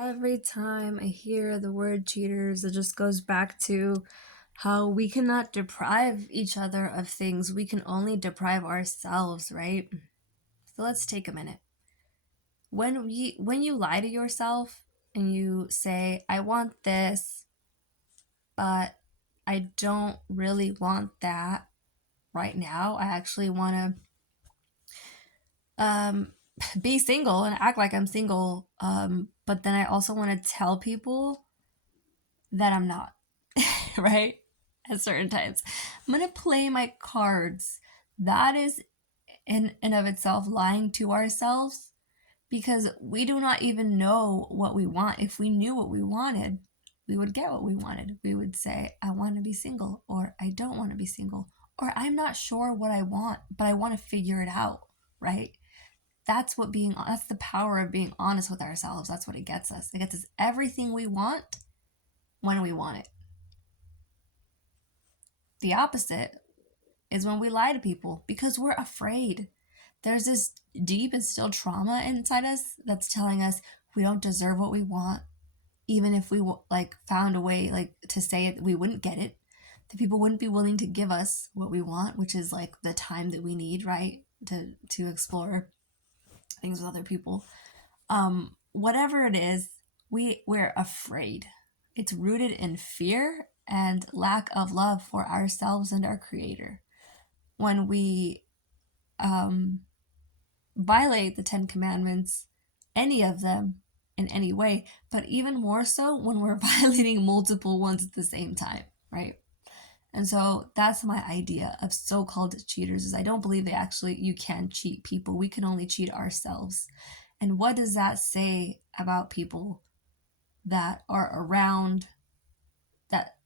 Every time I hear the word cheaters, it just goes back to how we cannot deprive each other of things. We can only deprive ourselves, right? So let's take a minute. When you lie to yourself and you say, I want this, but I don't really want that right now. I actually want to be single and act like I'm single. But then I also want to tell people that I'm not, right? At certain times. I'm going to play my cards. That is in and of itself lying to ourselves because we do not even know what we want. If we knew what we wanted, we would get what we wanted. We would say, I want to be single, or I don't want to be single, or I'm not sure what I want, but I want to figure it out, right? That's the power of being honest with ourselves. That's what it gets us. It gets us everything we want when we want it. The opposite is when we lie to people because we're afraid. There's this deep and still trauma inside us that's telling us we don't deserve what we want, even if we found a way to say it, we wouldn't get it. The people wouldn't be willing to give us what we want, which is like the time that we need, right, to explore things with other people. Whatever it is, we're afraid. It's rooted in fear and lack of love for ourselves and our creator. When we violate the 10 Commandments, any of them in any way, but even more so when we're violating multiple ones at the same time, right? And so that's my idea of so-called cheaters is I don't believe you can cheat people. We can only cheat ourselves. And what does that say about people that are around that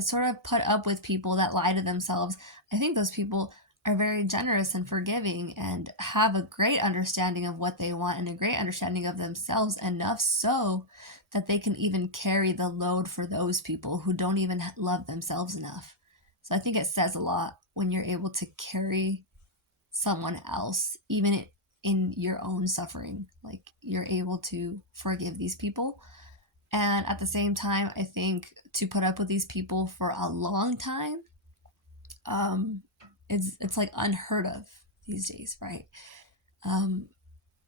sort of put up with people that lie to themselves? I think those people are very generous and forgiving and have a great understanding of what they want and a great understanding of themselves, enough so that they can even carry the load for those people who don't even love themselves enough. So I think it says a lot when you're able to carry someone else, even in your own suffering. Like you're able to forgive these people. And at the same time, I think to put up with these people for a long time, it's like unheard of these days, right?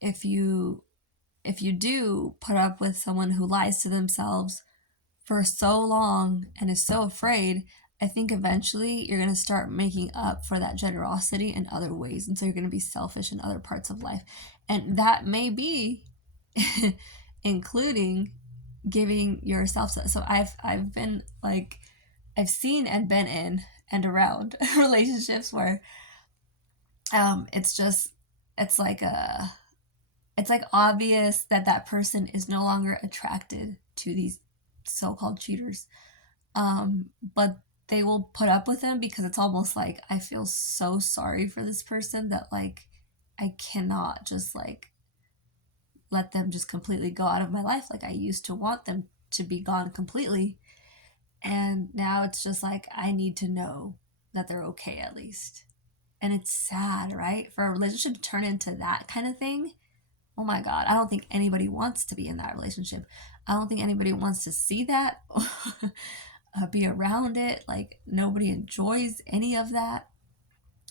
If you do put up with someone who lies to themselves for so long and is so afraid, I think eventually you're going to start making up for that generosity in other ways. And so you're going to be selfish in other parts of life. And that may be including giving yourself. So I've been like, I've seen and been in and around relationships where it's like obvious that that person is no longer attracted to these so-called cheaters, but they will put up with them because it's almost like I feel so sorry for this person that like I cannot just like let them just completely go out of my life. Like I used to want them to be gone completely, and now it's just like I need to know that they're okay at least. And it's sad, right? For a relationship to turn into that kind of thing. Oh my God, I don't think anybody wants to be in that relationship. I don't think anybody wants to see that, be around it. Like nobody enjoys any of that.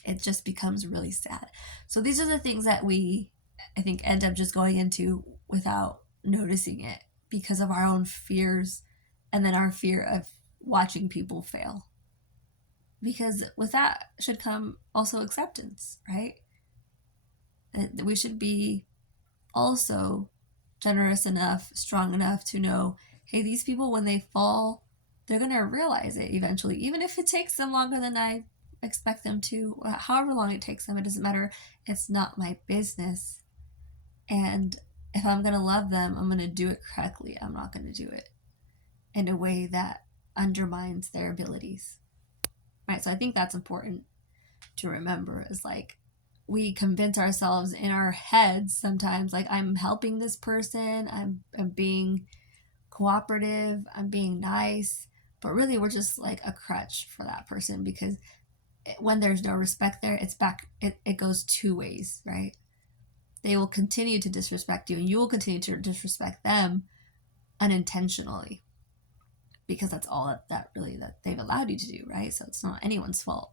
It just becomes really sad. So these are the things that we, I think, end up just going into without noticing it because of our own fears and then our fear of watching people fail. Because with that should come also acceptance, right? That we should be also generous enough, strong enough to know, hey, these people, when they fall, they're going to realize it eventually, even if it takes them longer than I expect them to, however long it takes them, it doesn't matter. It's not my business. And if I'm going to love them, I'm going to do it correctly. I'm not going to do it in a way that undermines their abilities. Right? So I think that's important to remember is like, we convince ourselves in our heads sometimes like I'm helping this person, I'm being cooperative, I'm being nice, but really we're just like a crutch for that person because when there's no respect there, it's back, it goes two ways, right? they will continue to disrespect you, and you will continue to disrespect them unintentionally, because that's all that really that they've allowed you to do, right? So it's not anyone's fault.